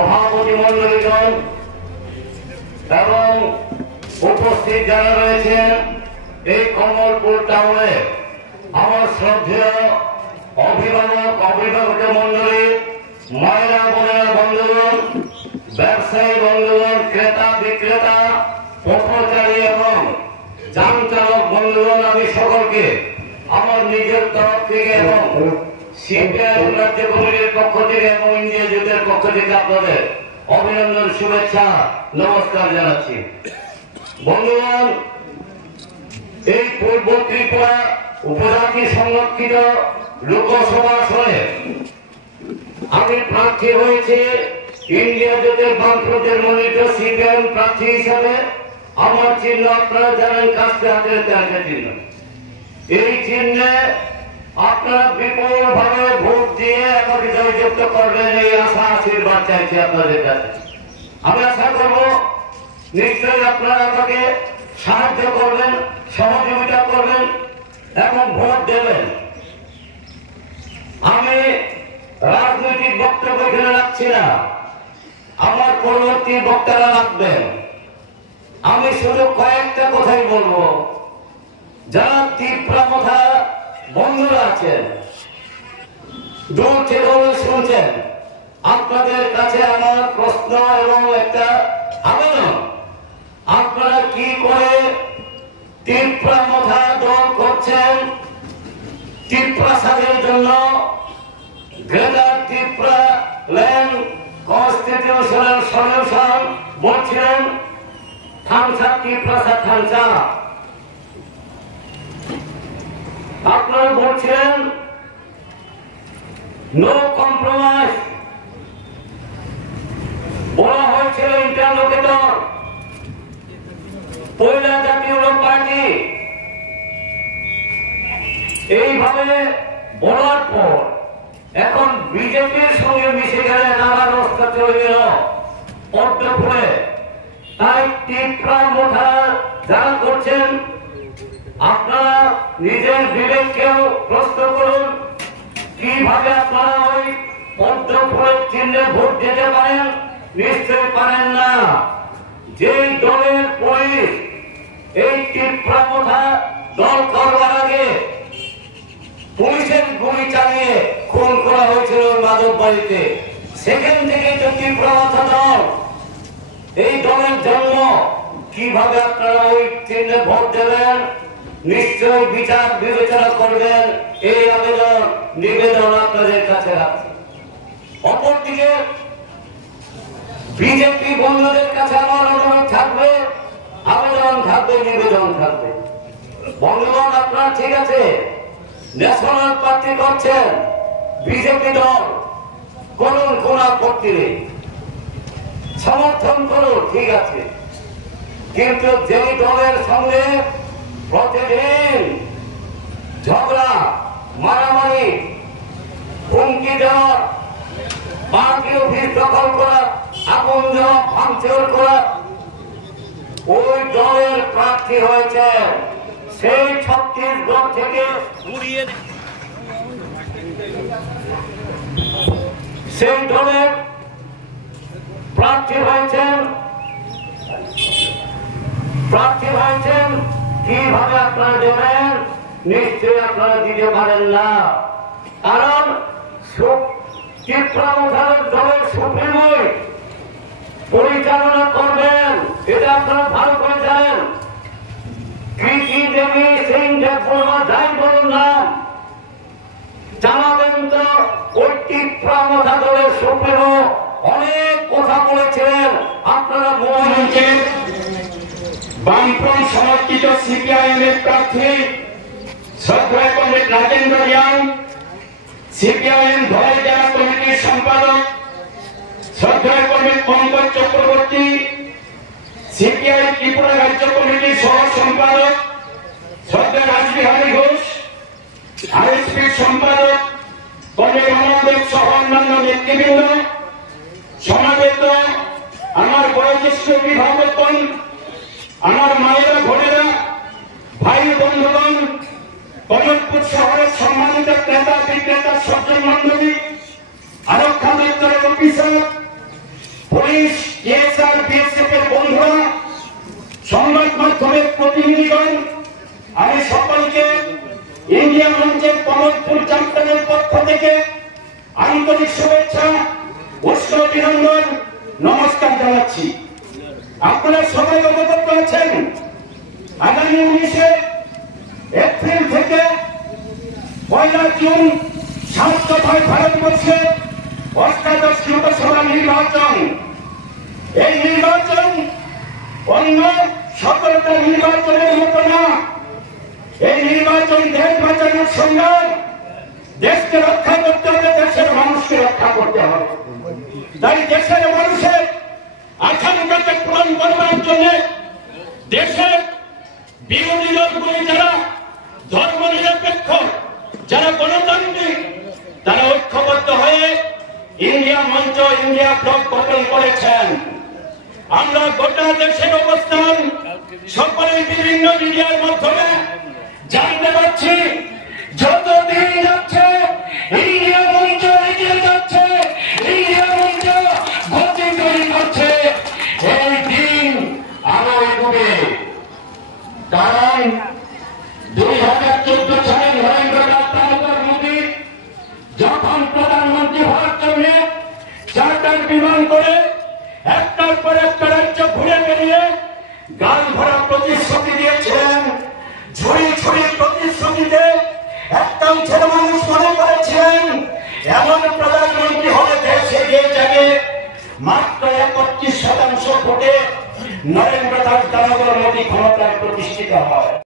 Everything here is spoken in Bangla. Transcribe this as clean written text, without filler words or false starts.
সভাপতি মন্ডলীগণ এবং উপস্থিত যারা রয়েছেন এই কমলপুর টাউনে আমার শ্রদ্ধেয় অভিভাবক মন্ডলী, মহিলা বোনেরা বন্ধুগণ, ব্যবসায়ী বন্ধুগণ, ক্রেতা বিক্রেতা, পথচারী এবং যান চালক বন্ধুগণ, আমি সকলকে আমার নিজের তরফ থেকে এবং সিপিআই রাজ্য কমিটির পক্ষ থেকে এবং ইন্ডিয়া জোটের পক্ষ থেকে আপনাদের অভিনন্দন, শুভেচ্ছা, নমস্কার জানাচ্ছি। বন্ধুগণ, এই পূর্ব ত্রিপুরা উপজাতি সংরক্ষিত লোকসভা আসনে আমি প্রার্থী হয়েছি ইন্ডিয়া জোটের বামফ্রন্টের মনোনীত সিপিআইএম প্রার্থী হিসাবে। আমার চিহ্ন আপনারা জানেন, কাস্তে হাতের তালিকা চিহ্ন। এই চিহ্নে আপনারা বিপুল ভাবে ভোট দিয়ে আমাকে জয়যুক্ত করবেন, এই আশা আশীর্বাদ চাইছি আপনাদের কাছে। আমি আশা করব নিশ্চয়ই আপনারা আমাকে সাহায্য করবেন, সহযোগিতা করবেন এবং ভোট দেবেন। আমি রাজনৈতিক বক্তব্য এখানে রাখছি না, আমার পরবর্তী বক্তারা রাখবেন। আমি শুধু কয়েকটা কথাই বলবো। যারা তীব্রমথা বন্ধুরা আছেন, দূর থেকে শুনছেন, আপনাদের কাছে আমার প্রশ্ন এবং একটা আবেদন, আপনারা কি করে তীব্রমথা দল করছেন? ত্রিপুরাসাদের জন্য greater Tripura land constitutional solution বলছিলেন থামসা ত্রিপুরাসাদ থামসা। আপনারা বলছিলেন নো কম্প্রোমাইজ, বলা হয়েছিল ইন্টারলোকেটর পয়লা জাতীয় লোক পার্টি। এইভাবে বলার পর এখন বিজেপির সঙ্গে মিশে গেলে নানা রাস্তা চলে গেল পদ্ম ফুলে। তাই তীব্রমথা যারা করছেন, আপনারা নিজের বিবেককেও প্রশ্ন করুন, কিভাবে আপনারা ওই পদ্ম ফুলের চিহ্নে ভোট দিতে পারেন? নিশ্চয় পারেন না। যেই দলের পুলিশ এই তীব্রমথা দল করবার আগে পুলিশের গুলি চালিয়ে খুন করা হয়েছিল মাধব বাড়িতে, সেখান থেকে তো তীব্রমথা দল। এই দলের জন্ম, কিভাবে আপনারা ওই চিহ্নে ভোট দেবেন? নিশ্চয় বিচার বিবেচনা করবেন, এই আবেদন নিবেদন আপনাদের কাছে রাখছি। অপরদিকে বিজেপি বন্ধুদের কাছে আমার অনুরোধ থাকবে, আবেদন থাকবে, নিবেদন থাকবে। বন্ধুগণ, আপনারা ঠিক আছে ন্যাশনাল পার্টি করছেন, বিজেপি দল করুন, কোন আপত্তি নেই, সমর্থন করুন, ঠিক আছে। কিন্তু যেই দলের সঙ্গে প্রতিদিন ঝগড়া, মারামারি, হুমকি দেওয়া, পার্টি অফিস দখল করা, আগুন দেওয়া, ভাঙচুর করা, ওই দলের প্রার্থী হয়েছে সেই ছত্তিশগড় থেকে উড়িয়ে সেই দলের প্রার্থী হয়েছেন কিভাবে আপনারা দেবেন? নিশ্চয়ই আপনারা দিতে পারেন না, কারণ তীব্রমথার দলের সুপ্রিমোই পরিচালনা করবেন, এটা আপনারা ভালো করে জানেন। কৃষি দেবী সিং দেববর্মা যাই বলুন না, জানাবেন তো ওই তীব্রমথা দলের সুপ্রিমো অনেক কথা বলেছিলেন, আপনারা মনে বামফ্রন্ট সমর্থিত সিপিআইএম এর প্রার্থী শ্রদ্ধেয় পণ্ডিত রাজেন্দ্র রিয়াং, সিপিআইএম ধলাই জেলা কমিটির সম্পাদক শ্রদ্ধেয় পণ্ডিত পঙ্কজ চক্রবর্তী, সিপিআই ত্রিপুরা রাজ্য কমিটির সহ সম্পাদক শ্রদ্ধেয় রাসবিহারী ঘোষ, আরএসপির সম্পাদক পণ্ডিত রমনদেব সহ অন্যান্য নেতৃবৃন্দ, সমাবেত আমার বয়োজ্যেষ্ঠ অভিভাবকগণ, আমার মায়েরা, বোনেরা, ভাই বন্ধুগণ, কমলপুর শহরের সম্মানিত ক্রেতা বিক্রেতা সজ্জন মন্ডলী, আরক্ষা দপ্তরের অফিসার, কেএসআর বিএসএফ এর বন্ধুরা, সংবাদ মাধ্যমের প্রতিনিধিগণ, আমি সকলকে ইন্ডিয়া মঞ্চের কমলপুর জামতলার পক্ষ থেকে আন্তরিক শুভেচ্ছা, উষ্ণ অভিনন্দন, নমস্কার জানাচ্ছি। আপনারা সবাই অবগত আছেন, আগামী 19 এপ্রিল থেকে 1 জুন 7 দফায় ভারতবর্ষে অষ্টাদশ লোকসভা নির্বাচন। এই নির্বাচন অন্য 17টা নির্বাচনের মতো না। এই নির্বাচন দেশ বাঁচানোর সংগ্রাম, দেশকে রক্ষা করতে হবে, দেশের মানুষকে রক্ষা করতে হবে। তাই দেশের মানুষের আকাঙ্ক্ষাকে পূরণ করবার জন্য দেশের বিরোধী দলগুলি যারা ধর্ম নিরপেক্ষ, যারা গণতান্ত্রিক, তারা ঐক্যবদ্ধ হয়ে ইন্ডিয়া মঞ্চ, ইন্ডিয়া ব্লক গঠন করেছেন। আমরা গোটা দেশের অবস্থান সকলেই বিভিন্ন মিডিয়ার মাধ্যমে জানতে পারছি। যতদিন যাচ্ছে ইন্ডিয়া মঞ্চ এগিয়ে যাচ্ছে, ইন্ডিয়া মঞ্চ গতি তৈরি করছে। এই দিন আরো এগোবে, কারণ 2014 সালের নরেন্দ্র দামোদর মোদী যখন প্রধানমন্ত্রী হওয়ার জন্য চার্টার বিমান করে একটার পর একটা রাজ্য ঘুরে বেরিয়ে গান ভরা প্রতিশ্রুতি দিয়েছিলেন। ঝুড়ি ঝুড়ি প্রতিশ্রুতিতে একটা অংশের মানুষ মনে করেছিলেন এমন প্রধানমন্ত্রী হলে দেশ এগিয়ে যাবে। মাত্র 31% ভোটে নরেন্দ্র দামোদর মোদী ক্ষমতায় প্রতিষ্ঠিত হয়।